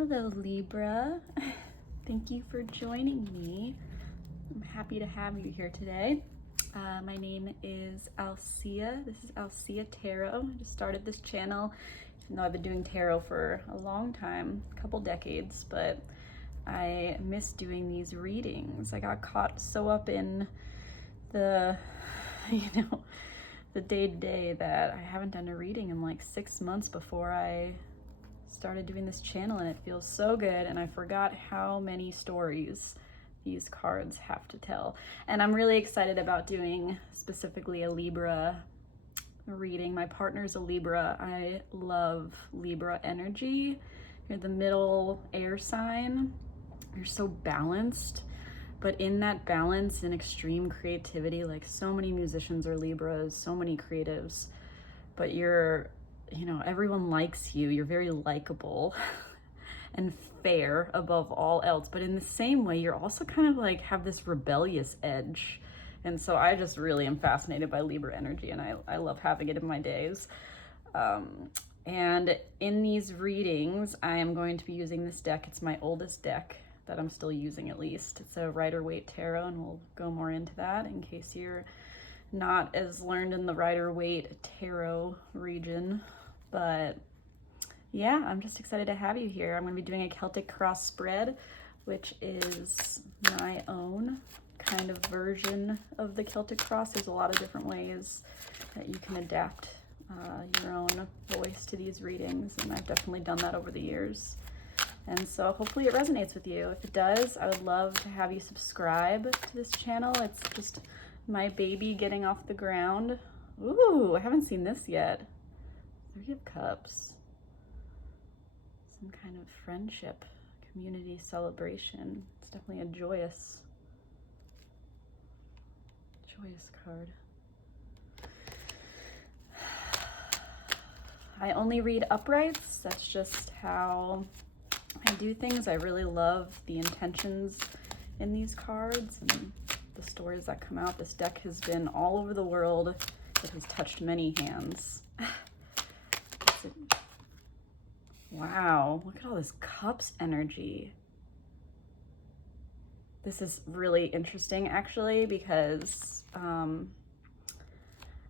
Hello, Libra. Thank you for joining me. I'm happy to have you here today. My name is Alsea. This is Alsea Tarot. I just started this channel, even though I've been doing tarot for a long time, a couple decades, but I miss doing these readings. I got caught so up in the, the day-to-day that I haven't done a reading in like 6 months before I started doing this channel, and it feels so good, and I forgot how many stories these cards have to tell. And I'm really excited about doing specifically a Libra reading. My partner's a Libra. I love Libra energy. You're the middle air sign. You're so balanced, but in that balance and extreme creativity, like so many musicians are Libras, so many creatives, but you're, everyone likes you. You're very likable and fair above all else. But in the same way, you're also kind of like have this rebellious edge. And so I just really am fascinated by Libra energy, and I love having it in my days. And in these readings, I am going to be using this deck. It's my oldest deck that I'm still using, at least. It's a Rider-Waite Tarot, and we'll go more into that in case you're not as learned in the Rider-Waite Tarot region. But yeah, I'm just excited to have you here. I'm going to be doing a Celtic cross spread, which is my own kind of version of the Celtic cross. There's a lot of different ways that you can adapt your own voice to these readings, and I've definitely done that over the years. And so hopefully it resonates with you. If it does, I would love to have you subscribe to this channel. It's just my baby getting off the ground. Ooh, I haven't seen this yet. 3 of Cups. Some kind of friendship, community celebration. It's definitely a joyous card. I only read uprights. That's just how I do things. I really love the intentions in these cards and the stories that come out. This deck has been all over the world. It has touched many hands. Wow, look at all this Cups energy. This is really interesting, actually, because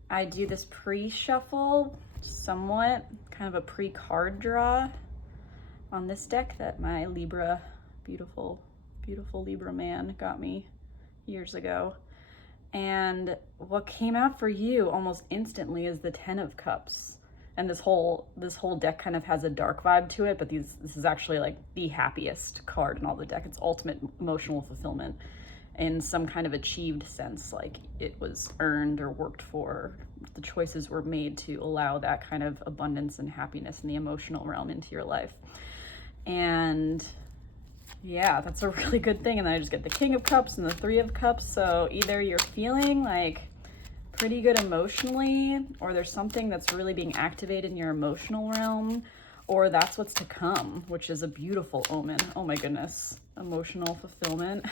I do this pre-shuffle, somewhat, kind of a pre-card draw on this deck that my Libra, beautiful Libra man got me years ago. And what came out for you almost instantly is the 10 of Cups. And this whole deck kind of has a dark vibe to it, but this is actually like the happiest card in all the deck. It's ultimate emotional fulfillment in some kind of achieved sense, like it was earned or worked for. The choices were made to allow that kind of abundance and happiness in the emotional realm into your life. And yeah, that's a really good thing. And then I just get the King of Cups and the 3 of Cups. So either you're feeling like pretty good emotionally, or there's something that's really being activated in your emotional realm, or that's what's to come, which is a beautiful omen. Oh my goodness, emotional fulfillment.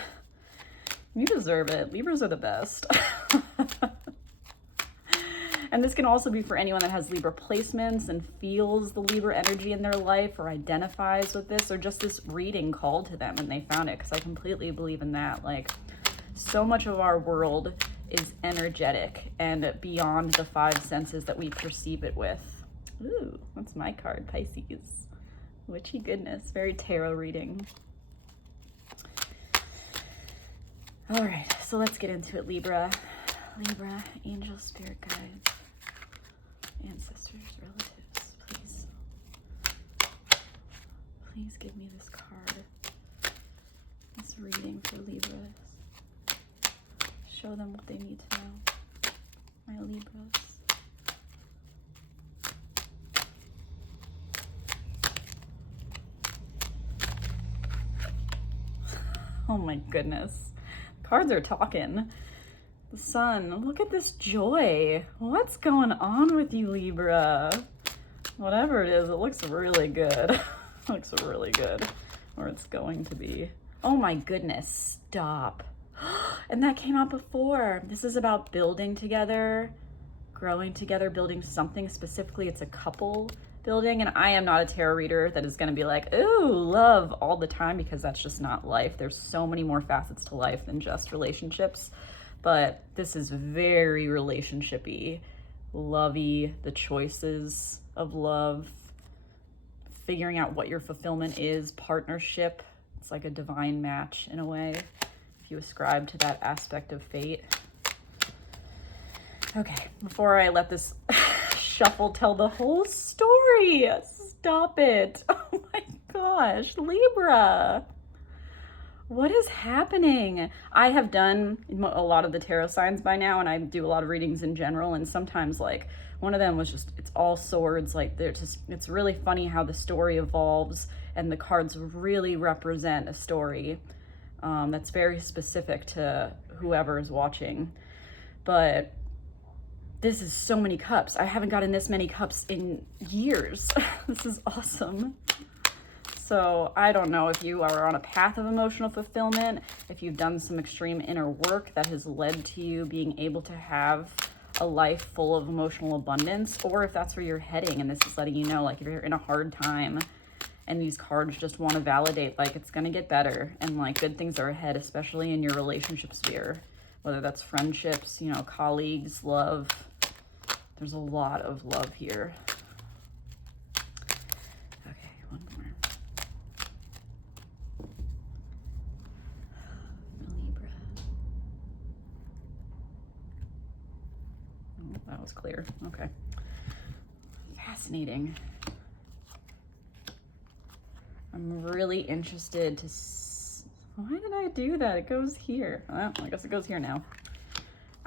You deserve it. Libras are the best. And this can also be for anyone that has Libra placements and feels the Libra energy in their life, or identifies with this, or just this reading called to them and they found it, because I completely believe in that. Like, so much of our world is energetic and beyond the 5 senses that we perceive it with. Ooh, that's my card, Pisces. Witchy goodness, very tarot reading. All right, so let's get into it, Libra. Libra, angel, spirit guides, ancestors, relatives, please give me this card, this reading for Libras. Show them what they need to know, my Libras. Oh my goodness. Cards are talking. The sun. Look at this joy. What's going on with you, Libra? Whatever it is, it looks really good. It looks really good. Or it's going to be. Oh my goodness. Stop. And that came out before. This is about building together, growing together, building something. Specifically, it's a couple building. And I am not a tarot reader that is going to be like, ooh, love all the time, because that's just not life. There's so many more facets to life than just relationships. But this is very relationshipy, lovey, the choices of love, figuring out what your fulfillment is, partnership. It's like a divine match in a way, if you ascribe to that aspect of fate. Okay, before I let this shuffle tell the whole story, stop it. Oh my gosh, Libra. What is happening? I have done a lot of the tarot signs by now, and I do a lot of readings in general, and sometimes like one of them was just, it's all swords. Like they're just, it's really funny how the story evolves and the cards really represent a story that's very specific to whoever is watching. But this is so many cups. I haven't gotten this many cups in years. This is awesome. So I don't know if you are on a path of emotional fulfillment, if you've done some extreme inner work that has led to you being able to have a life full of emotional abundance, or if that's where you're heading and this is letting you know, like, if you're in a hard time and these cards just want to validate, like, it's going to get better and like good things are ahead, especially in your relationship sphere, whether that's friendships, you know, colleagues, love. There's a lot of love here. Okay, one more. Libra. Oh, that was clear. Okay. Fascinating. I'm really interested to why did I do that? It goes here. Well, I guess it goes here now.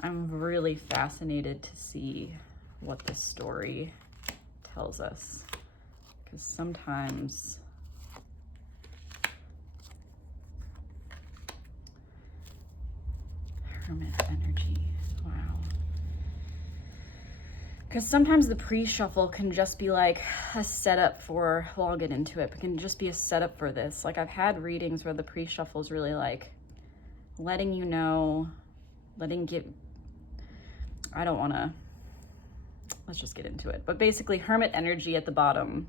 I'm really fascinated to see what this story tells us, because sometimes Hermit energy, wow. Because sometimes the pre-shuffle can just be like a setup for, well, I'll get into it, but can just be a setup for this. Like I've had readings where the pre-shuffle is really like letting you know, I don't want to, let's just get into it. But basically Hermit energy at the bottom.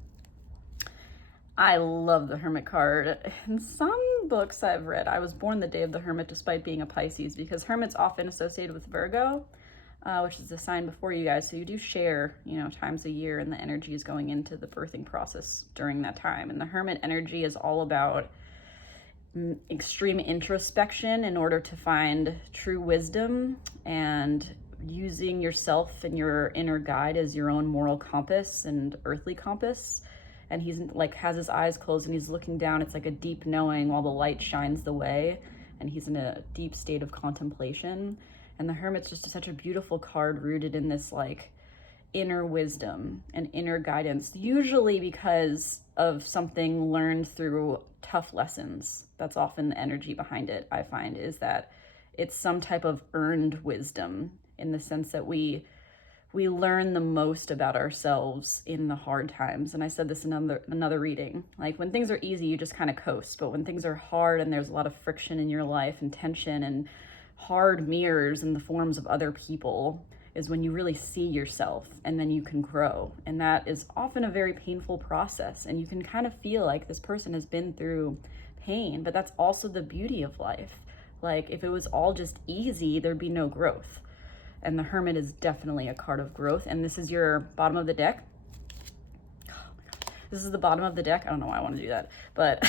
I love the Hermit card. In some books I've read, I was born the day of the Hermit despite being a Pisces, because Hermit's often associated with Virgo, which is the sign before you guys. So you do share, you know, times a year, and the energy is going into the birthing process during that time. And the Hermit energy is all about extreme introspection in order to find true wisdom, and using yourself and your inner guide as your own moral compass and earthly compass. And he's like has his eyes closed and he's looking down. It's like a deep knowing while the light shines the way, and he's in a deep state of contemplation. And the Hermit's just such a beautiful card, rooted in this like inner wisdom and inner guidance, usually because of something learned through tough lessons. That's often the energy behind it, I find, is that it's some type of earned wisdom, in the sense that we learn the most about ourselves in the hard times. And I said this in another reading, like when things are easy, you just kind of coast. But when things are hard and there's a lot of friction in your life and tension and hard mirrors in the forms of other people, is when you really see yourself, and then you can grow. And that is often a very painful process. And you can kind of feel like this person has been through pain, but that's also the beauty of life. Like if it was all just easy, there'd be no growth. And the Hermit is definitely a card of growth. And this is your bottom of the deck. Oh my God. This is the bottom of the deck. I don't know why I want to do that, but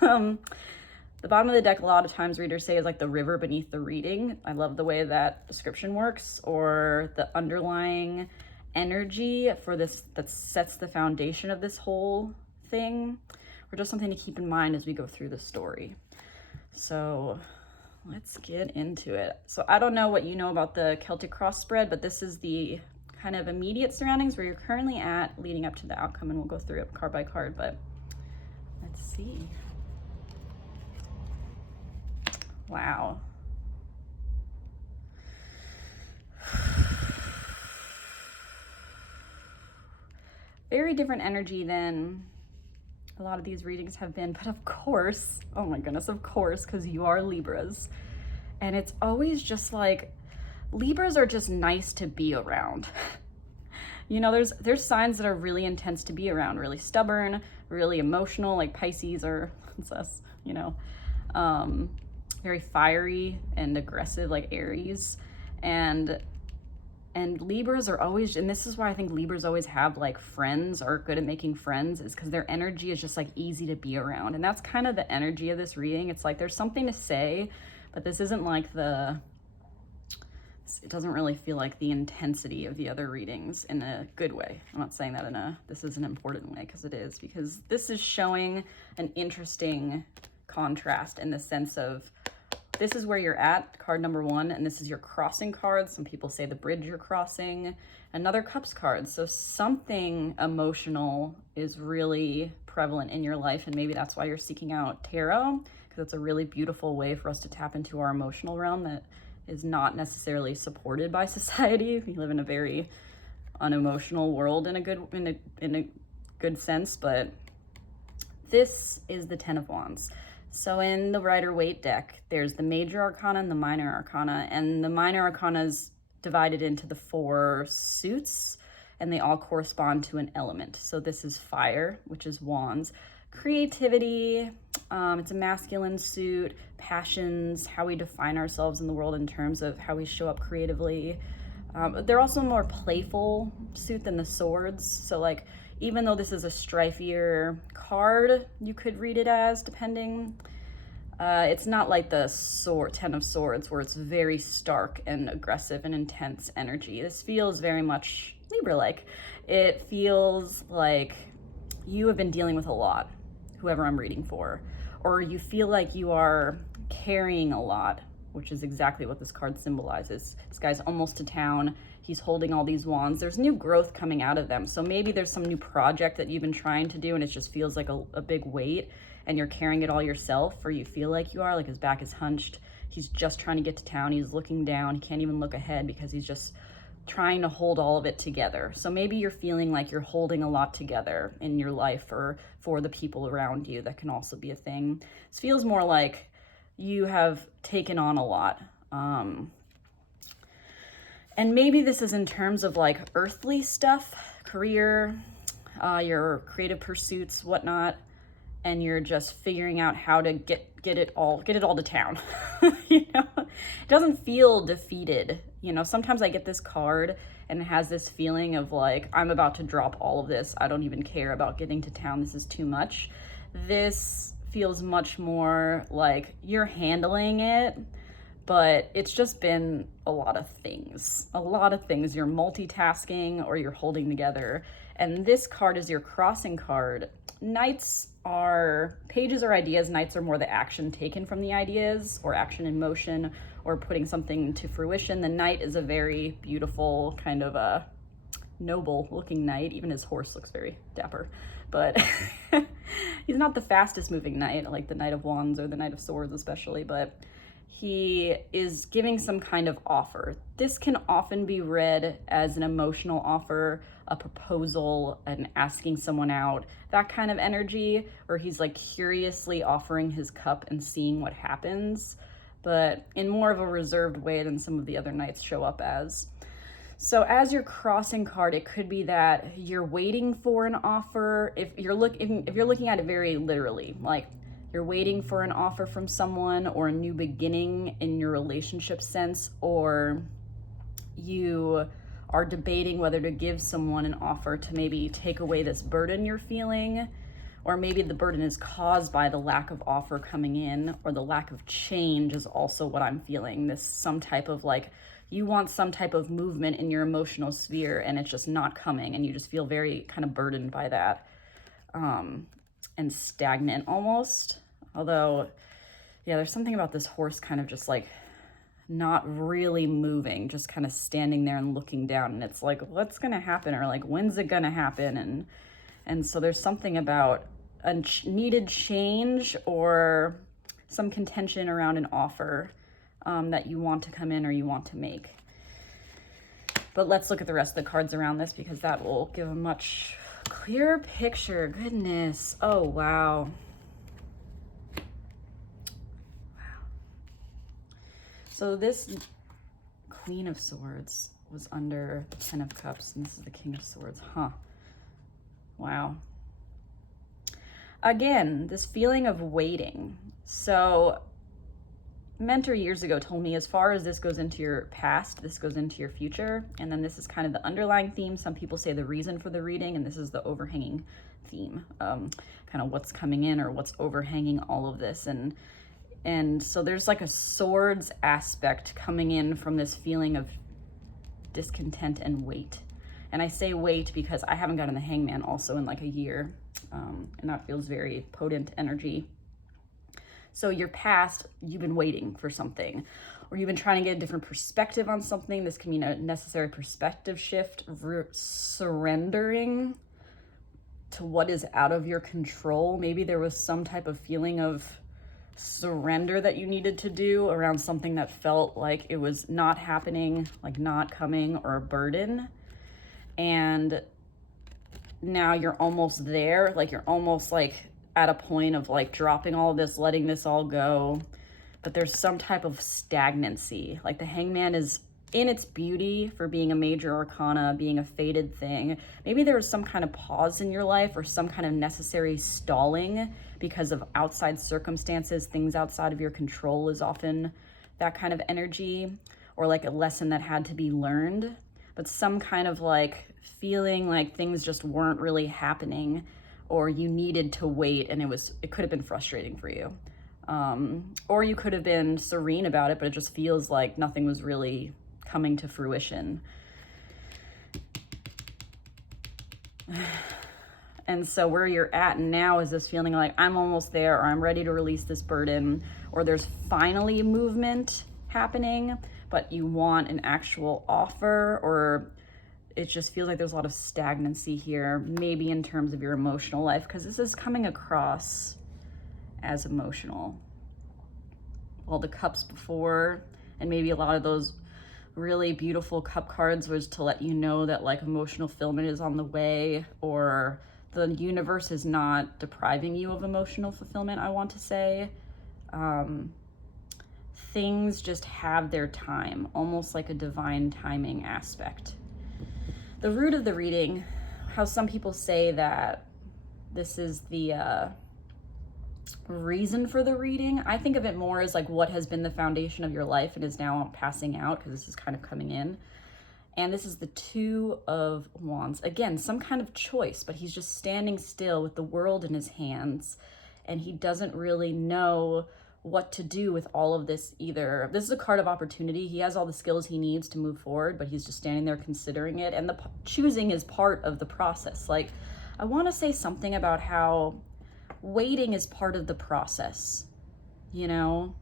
the bottom of the deck, a lot of times readers say, is like the river beneath the reading. I love the way that description works, or the underlying energy for this that sets the foundation of this whole thing, or just something to keep in mind as we go through the story. So let's get into it. So I don't know what you know about the Celtic cross spread, but this is the kind of immediate surroundings where you're currently at leading up to the outcome, and we'll go through it card by card, but let's see. Wow. Very different energy than a lot of these readings have been, but of course, oh my goodness, of course, because you are Libras. And it's always just like, Libras are just nice to be around. You know, there's signs that are really intense to be around, really stubborn, really emotional, like Pisces or it's us, you know, very fiery and aggressive, like Aries. And Libras are always, and this is why I think Libras always have like friends or are good at making friends, is because their energy is just like easy to be around. And that's kind of the energy of this reading. It's like there's something to say, but this isn't like it doesn't really feel like the intensity of the other readings in a good way. I'm not saying that this is an important way, because it is, because this is showing an interesting contrast in the sense of this is where you're at, card number 1, and this is your crossing card. Some people say the bridge you're crossing. Another Cups card. So something emotional is really prevalent in your life, and maybe that's why you're seeking out tarot, because it's a really beautiful way for us to tap into our emotional realm that is not necessarily supported by society. We live in a very unemotional world in a good sense, but this is the 10 of Wands. So in the Rider-Waite deck, there's the Major Arcana and the Minor Arcana, and the Minor Arcana is divided into the 4 suits, and they all correspond to an element. So this is fire, which is Wands. Creativity, it's a masculine suit, passions, how we define ourselves in the world in terms of how we show up creatively. They're also a more playful suit than the Swords. So like, even though this is a strifier card, you could read it as, depending. It's not like the 10 of Swords, where it's very stark and aggressive and intense energy. This feels very much Libra-like. It feels like you have been dealing with a lot, whoever I'm reading for, or you feel like you are carrying a lot, which is exactly what this card symbolizes. This guy's almost to town. He's holding all these wands. There's new growth coming out of them. So maybe there's some new project that you've been trying to do and it just feels like a big weight and you're carrying it all yourself, or you feel like you are, like his back is hunched. He's just trying to get to town. He's looking down. He can't even look ahead because he's just trying to hold all of it together. So maybe you're feeling like you're holding a lot together in your life or for the people around you. That can also be a thing. This feels more like you have taken on a lot. And maybe this is in terms of like earthly stuff, career, your creative pursuits, whatnot, and you're just figuring out how to get it all to town. You know, it doesn't feel defeated. You know, sometimes I get this card and it has this feeling of like, I'm about to drop all of this. I don't even care about getting to town. This is too much. This feels much more like you're handling it, but it's just been a lot of things. You're multitasking or you're holding together. And this card is your crossing card. Knights are pages or ideas. Knights are more the action taken from the ideas, or action in motion, or putting something to fruition. The knight is a very beautiful, kind of a noble looking knight. Even his horse looks very dapper, but he's not the fastest moving knight, like the Knight of Wands or the Knight of Swords especially, but he is giving some kind of offer. This can often be read as an emotional offer, a proposal, and asking someone out, that kind of energy, where he's like curiously offering his cup and seeing what happens, but in more of a reserved way than some of the other knights show up as. So as your crossing card, it could be that you're waiting for an offer. If you're looking at it very literally, like you're waiting for an offer from someone or a new beginning in your relationship sense, or you are debating whether to give someone an offer to maybe take away this burden you're feeling, or maybe the burden is caused by the lack of offer coming in, or the lack of change is also what I'm feeling. This some type of like, you want some type of movement in your emotional sphere and it's just not coming, and you just feel very kind of burdened by that, and stagnant almost. Although, yeah, there's something about this horse kind of just like not really moving, just kind of standing there and looking down, and it's like, what's gonna happen, or like, when's it gonna happen? And so there's something about a needed change or some contention around an offer that you want to come in or you want to make. But let's look at the rest of the cards around this, because that will give a much clearer picture. Goodness. Oh, wow. So this Queen of Swords, was under the Ten of Cups, and this is the King of Swords. Huh. Wow. Again, this feeling of waiting. So mentor years ago told me, as far as this goes into your past, this goes into your future. And then this is kind of the underlying theme. Some people say the reason for the reading, and this is the overhanging theme, kind of what's coming in or what's overhanging all of this. And so there's like a swords aspect coming in from this feeling of discontent and weight. And I say weight because I haven't gotten the Hangman also in like a year. And that feels very potent energy. So your past, you've been waiting for something, or you've been trying to get a different perspective on something. This can mean a necessary perspective shift, surrendering to what is out of your control. Maybe there was some type of feeling of surrender that you needed to do around something that felt like it was not happening, like not coming, or a burden. And now you're almost there, like you're almost like at a point of like dropping all of this, letting this all go, but there's some type of stagnancy. Like the Hangman is in its beauty for being a major arcana, being a fated thing. Maybe there was some kind of pause in your life or some kind of necessary stalling because of outside circumstances. Things outside of your control is often that kind of energy, or like a lesson that had to be learned, but some kind of like feeling like things just weren't really happening, or you needed to wait, and it could have been frustrating for you. Or you could have been serene about it, but it just feels like nothing was really coming to fruition. And so where you're at now is this feeling like I'm almost there, or I'm ready to release this burden, or there's finally movement happening, but you want an actual offer, or it just feels like there's a lot of stagnancy here, maybe in terms of your emotional life, because this is coming across as emotional. All the cups before, and maybe a lot of those really beautiful cup cards was to let you know that like emotional fulfillment is on the way, or the universe is not depriving you of emotional fulfillment, I want to say. Things just have their time, almost like a divine timing aspect. The root of the reading, how some people say that this is the reason for the reading. I think of it more as like what has been the foundation of your life and is now passing out, because this is kind of coming in. And this is the Two of Wands. Again, some kind of choice, but he's just standing still with the world in his hands, and he doesn't really know what to do with all of this either. This is a card of opportunity. He has all the skills he needs to move forward, but he's just standing there considering it. And the choosing is part of the process. Like, I want to say something about how waiting is part of the process. You know,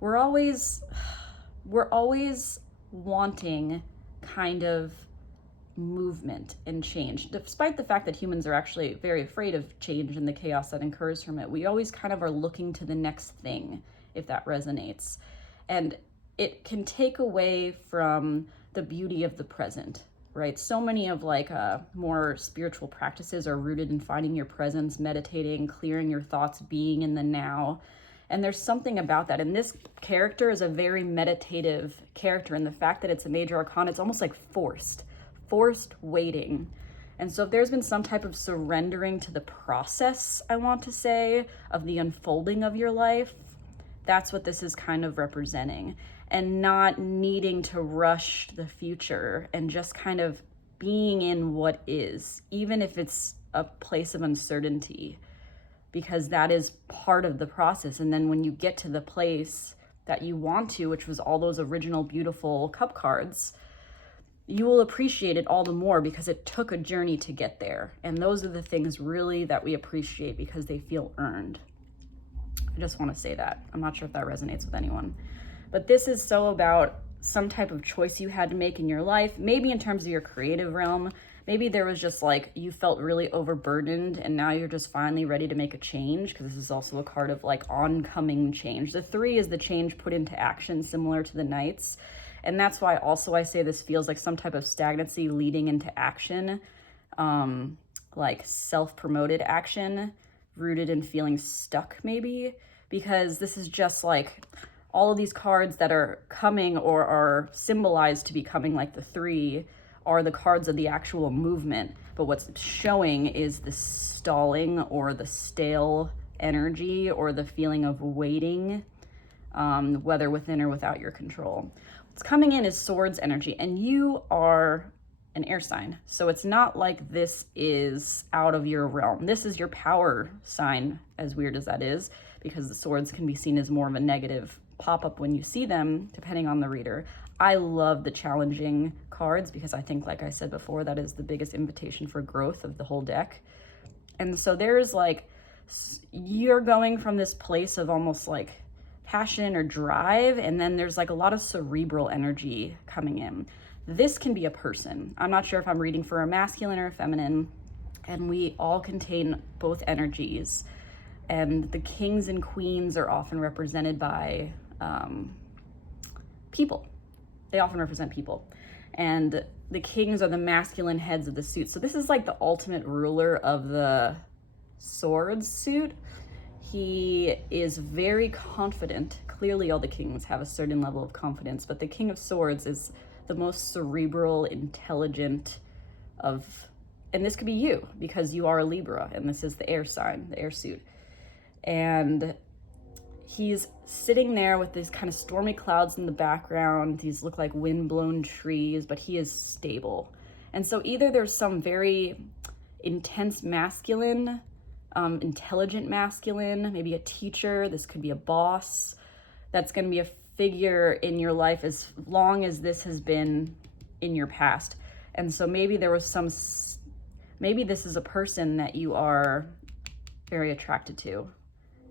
we're always wanting kind of movement and change, despite the fact that humans are actually very afraid of change and the chaos that occurs from it. We always kind of are looking to the next thing, if that resonates. And it can take away from the beauty of the present, right? So many of like more spiritual practices are rooted in finding your presence, meditating, clearing your thoughts, being in the now. And there's something about that. And this character is a very meditative character. And the fact that it's a major arcana, it's almost like forced waiting. And so if there's been some type of surrendering to the process, I want to say, of the unfolding of your life, that's what this is kind of representing. And not needing to rush the future, and just kind of being in what is, even if it's a place of uncertainty, because that is part of the process. And then when you get to the place that you want to, which was all those original beautiful cup cards, you will appreciate it all the more because it took a journey to get there. And those are the things really that we appreciate because they feel earned. I just want to say that. I'm not sure if that resonates with anyone. But this is so about some type of choice you had to make in your life, maybe in terms of your creative realm. Maybe there was just like, you felt really overburdened and now you're just finally ready to make a change, because this is also a card of like oncoming change. The 3 is the change put into action, similar to the Knights. And that's why also I say this feels like some type of stagnancy leading into action, like self-promoted action, rooted in feeling stuck maybe, because this is just like all of these cards that are coming or are symbolized to be coming, like the 3, are the cards of the actual movement. But what's showing is the stalling or the stale energy or the feeling of waiting, whether within or without your control. What's coming in is Swords energy, and you are an air sign. So it's not like this is out of your realm. This is your power sign, as weird as that is, because the swords can be seen as more of a negative pop-up when you see them, depending on the reader. I love the challenging cards because I think, like I said before, that is the biggest invitation for growth of the whole deck. And so there's like, you're going from this place of almost like passion or drive, and then there's like a lot of cerebral energy coming in. This can be a person. I'm not sure if I'm reading for a masculine or a feminine, and we all contain both energies. And the kings and queens are often represented by people. They often represent people. And the kings are the masculine heads of the suit. So this is like the ultimate ruler of the swords suit. He is very confident. Clearly all the kings have a certain level of confidence, but the King of Swords is the most cerebral, intelligent of, and this could be you because you are a Libra and this is the air sign, the air suit. And he's sitting there with these kind of stormy clouds in the background. These look like wind-blown trees, but he is stable. And so either there's some very intense masculine, intelligent masculine, maybe a teacher, this could be a boss, that's going to be a figure in your life as long as this has been in your past. And so maybe there was maybe this is a person that you are very attracted to,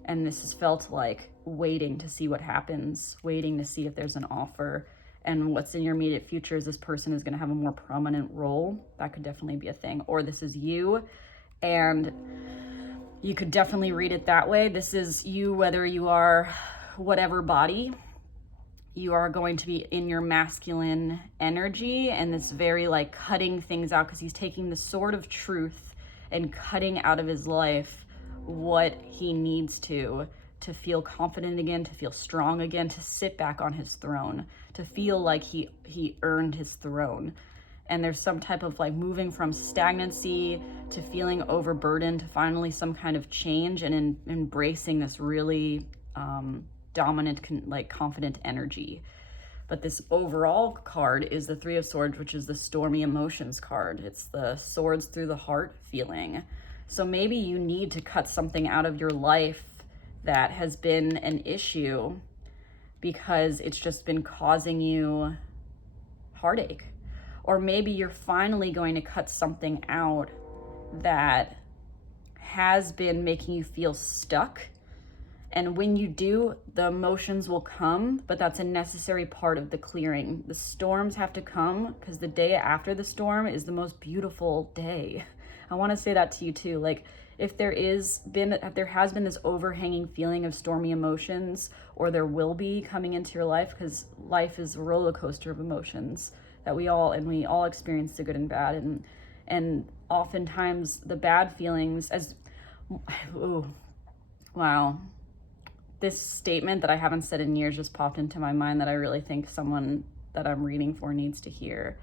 and this has felt like waiting to see what happens, waiting to see if there's an offer, and what's in your immediate future is this person is going to have a more prominent role. That could definitely be a thing. Or this is you, and you could definitely read it that way. This is you, whether you are whatever body, you are going to be in your masculine energy, and it's very like cutting things out, because he's taking the sword of truth and cutting out of his life what he needs to feel confident again, to feel strong again, to sit back on his throne, to feel like he earned his throne. And there's some type of like moving from stagnancy to feeling overburdened to finally some kind of change, and embracing this really dominant, like confident energy. But this overall card is the 3 of Swords, which is the stormy emotions card. It's the swords through the heart feeling. So maybe you need to cut something out of your life that has been an issue because it's just been causing you heartache. Or maybe you're finally going to cut something out that has been making you feel stuck. And when you do, the emotions will come, but that's a necessary part of the clearing. The storms have to come because the day after the storm is the most beautiful day. I want to say that to you too. Like, if there has been this overhanging feeling of stormy emotions, or there will be coming into your life, because life is a roller coaster of emotions that we all experience, the good and bad, and oftentimes the bad feelings wow. This statement that I haven't said in years just popped into my mind that I really think someone that I'm reading for needs to hear.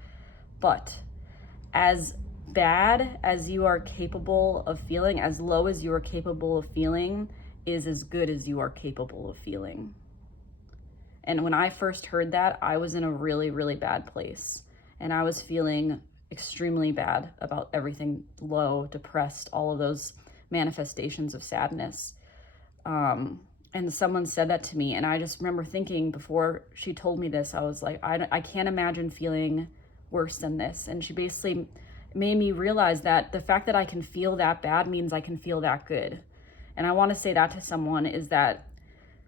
But as bad as you are capable of feeling, as low as you are capable of feeling, is as good as you are capable of feeling. And when I first heard that, I was in a really, really bad place. And I was feeling extremely bad about everything, low, depressed, all of those manifestations of sadness. And someone said that to me, and I just remember thinking before she told me this, I was like, I can't imagine feeling worse than this. And she basically made me realize that the fact that I can feel that bad means I can feel that good. And I want to say that to someone, is that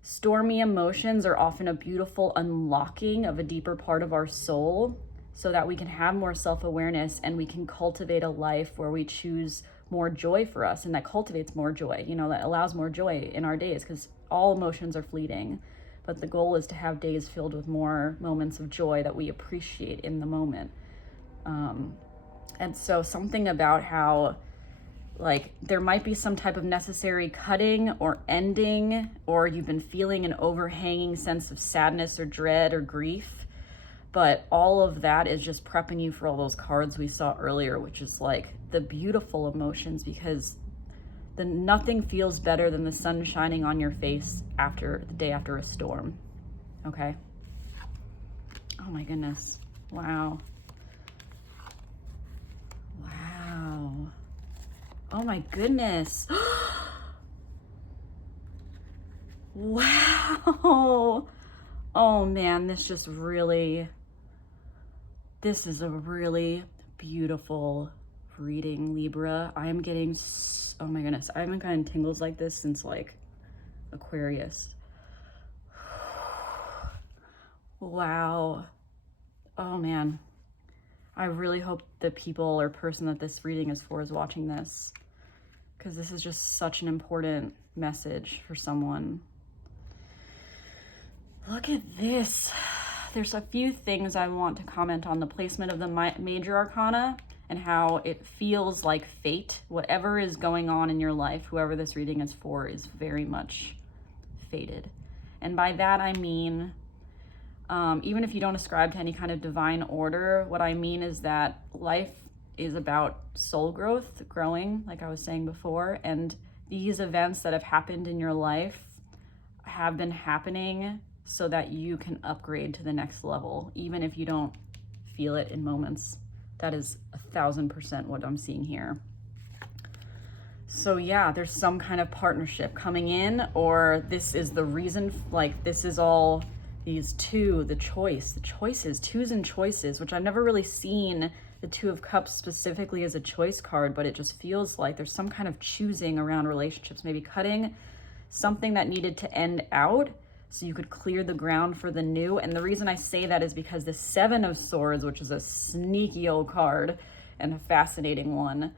stormy emotions are often a beautiful unlocking of a deeper part of our soul, so that we can have more self-awareness and we can cultivate a life where we choose more joy for us, and that cultivates more joy, that allows more joy in our days, because all emotions are fleeting, but the goal is to have days filled with more moments of joy that we appreciate in the moment. And so something about how Like there might be some type of necessary cutting or ending, or you've been feeling an overhanging sense of sadness or dread or grief. But all of that is just prepping you for all those cards we saw earlier, which is like the beautiful emotions, because nothing feels better than the sun shining on your face after the day after a storm. Okay. Oh my goodness. Wow. Wow. Oh my goodness. Wow. Oh man, this is a really beautiful reading, Libra. I am getting, oh my goodness, I haven't gotten tingles like this since like Aquarius. Wow. Oh man. I really hope the people or person that this reading is for is watching this, because this is just such an important message for someone. Look at this. There's a few things I want to comment on: the placement of the major arcana and how it feels like fate. Whatever is going on in your life, whoever this reading is for, is very much fated. And by that I mean, even if you don't ascribe to any kind of divine order, what I mean is that life is about soul growth, growing, like I was saying before, and these events that have happened in your life have been happening so that you can upgrade to the next level, even if you don't feel it in moments. That is 1000% what I'm seeing here. So yeah, there's some kind of partnership coming in, or this is the reason, like this is all these two, the choices, twos and choices, which I've never really seen the Two of Cups specifically as a choice card, but it just feels like there's some kind of choosing around relationships, maybe cutting something that needed to end out so you could clear the ground for the new. And the reason I say that is because the Seven of Swords, which is a sneaky old card and a fascinating one,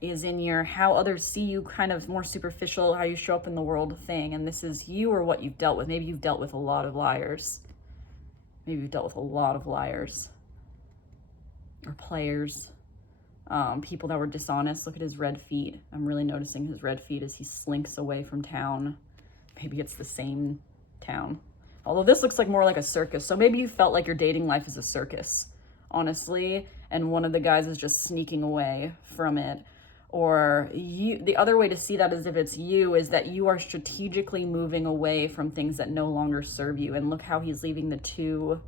is in your how others see you, kind of more superficial, how you show up in the world thing. And this is you or what you've dealt with. Maybe you've dealt with a lot of liars. Maybe you've dealt with a lot of liars or players, people that were dishonest. Look at his red feet. I'm really noticing his red feet as he slinks away from town. Maybe it's the same town. Although this looks like more like a circus. So maybe you felt like your dating life is a circus, honestly, and one of the guys is just sneaking away from it. Or you, the other way to see that is if it's you, is that you are strategically moving away from things that no longer serve you. And look how he's leaving the Two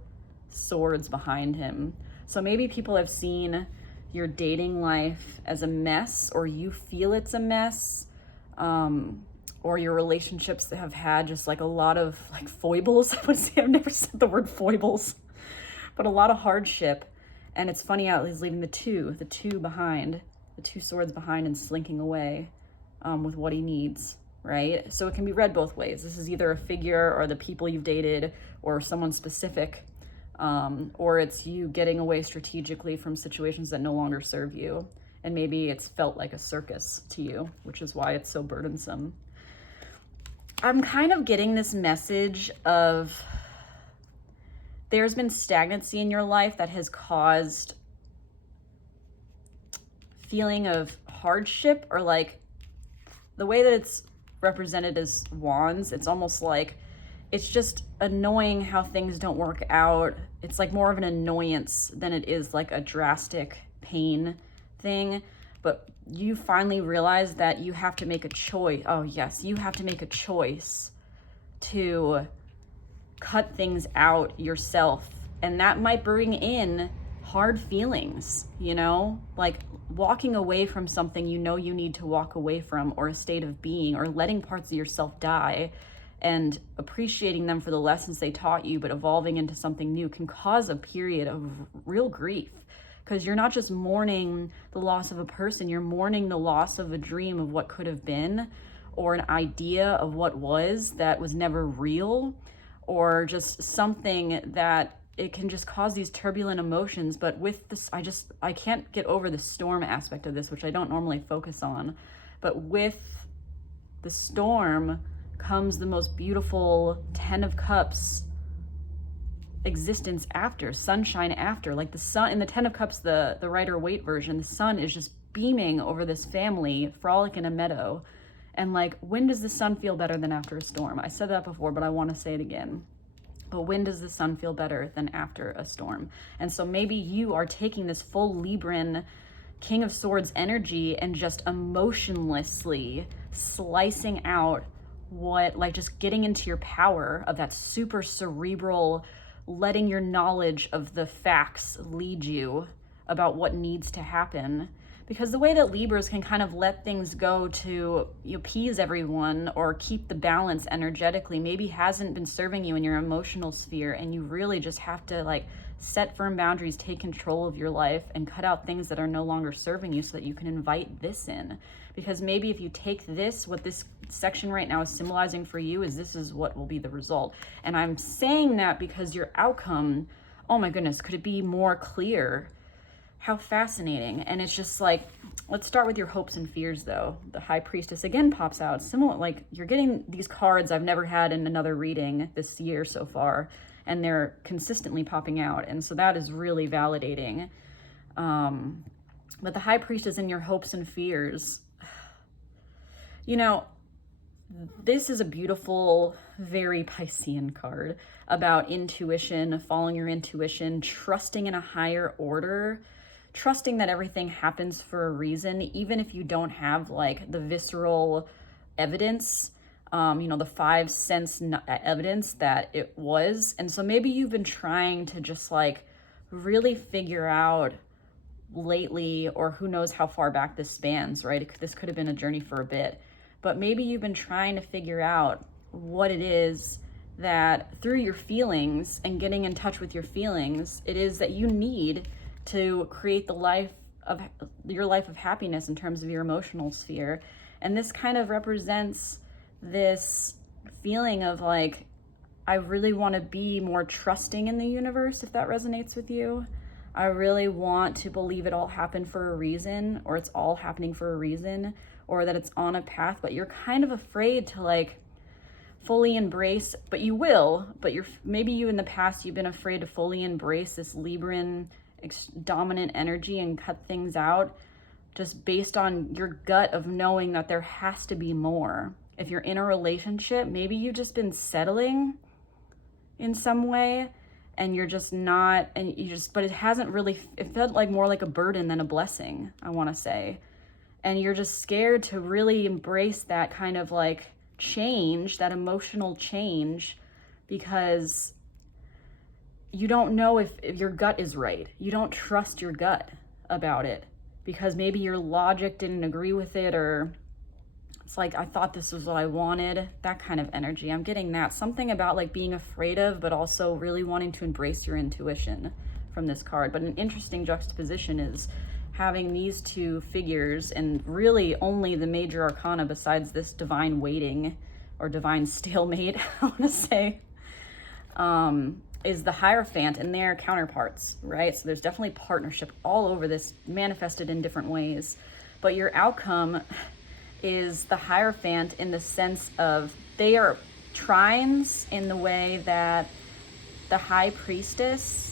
Swords behind him. So maybe people have seen your dating life as a mess, or you feel it's a mess, or your relationships that have had just like a lot of like foibles. I would say, I've never said the word foibles, but a lot of hardship. And it's funny how he's leaving the two behind, the Two Swords behind, and slinking away with what he needs, right? So it can be read both ways. This is either a figure or the people you've dated or someone specific, or it's you getting away strategically from situations that no longer serve you. And maybe it's felt like a circus to you, which is why it's so burdensome. I'm kind of getting this message of there's been stagnancy in your life that has caused feeling of hardship, or like the way that it's represented as wands, it's almost like it's just annoying how things don't work out. It's like more of an annoyance than it is like a drastic pain thing. But you finally realize that you have to make a choice. Oh yes, you have to make a choice to cut things out yourself. And that might bring in hard feelings, you know, like walking away from something you know you need to walk away from, or a state of being, or letting parts of yourself die and appreciating them for the lessons they taught you, but evolving into something new can cause a period of real grief. Because you're not just mourning the loss of a person, you're mourning the loss of a dream of what could have been, or an idea of what was that was never real, or just something that it can just cause these turbulent emotions. But with this, I can't get over the storm aspect of this, which I don't normally focus on. But with the storm comes the most beautiful Ten of Cups existence after, sunshine after. Like the sun in the Ten of Cups, the Rider Waite version, the sun is just beaming over this family, frolic in a meadow. And like, when does the sun feel better than after a storm? I said that before, but I want to say it again. But when does the sun feel better than after a storm? And so maybe you are taking this full Libran King of Swords energy and just emotionlessly slicing out what, like, just getting into your power of that super cerebral, letting your knowledge of the facts lead you about what needs to happen. Because the way that Libras can kind of let things go to appease everyone or keep the balance energetically maybe hasn't been serving you in your emotional sphere, and you really just have to like set firm boundaries, take control of your life, and cut out things that are no longer serving you so that you can invite this in. Because maybe if you take this, what this section right now is symbolizing for you is this is what will be the result. And I'm saying that because your outcome, oh my goodness, could it be more clear? How fascinating. And it's just like, let's start with your hopes and fears though. The High Priestess again pops out. Similar, like you're getting these cards I've never had in another reading this year so far, and they're consistently popping out. And so that is really validating. But the High Priestess and your hopes and fears, you know, this is a beautiful, very Piscean card about intuition, following your intuition, trusting in a higher order, trusting that everything happens for a reason, even if you don't have like the visceral evidence, the 5 sense evidence that it was. And so maybe you've been trying to just like really figure out lately, or who knows how far back this spans, right? This could have been a journey for a bit, but maybe you've been trying to figure out what it is that through your feelings and getting in touch with your feelings, it is that you need to create the life of your life of happiness in terms of your emotional sphere. And this kind of represents this feeling of like, I really want to be more trusting in the universe, if that resonates with you. I really want to believe it all happened for a reason, or it's all happening for a reason, or that it's on a path, but you're kind of afraid to like fully embrace, but you will, but maybe you in the past, you've been afraid to fully embrace this Libran dominant energy and cut things out just based on your gut of knowing that there has to be more. If you're in a relationship, maybe you've just been settling in some way and you're just not, but it hasn't really, it felt like more like a burden than a blessing, I want to say. And you're just scared to really embrace that kind of like change, that emotional change, because you don't know if your gut is right. You don't trust your gut about it because maybe your logic didn't agree with it, or it's like, I thought this was what I wanted, that kind of energy. I'm getting that. Something about like being afraid of, but also really wanting to embrace your intuition from this card. But an interesting juxtaposition is having these two figures, and really only the major arcana besides this divine waiting or divine stalemate, I want to say, is the Hierophant and their counterparts, right? So there's definitely partnership all over this, manifested in different ways. But your outcome is the Hierophant in the sense of they are trines in the way that the High Priestess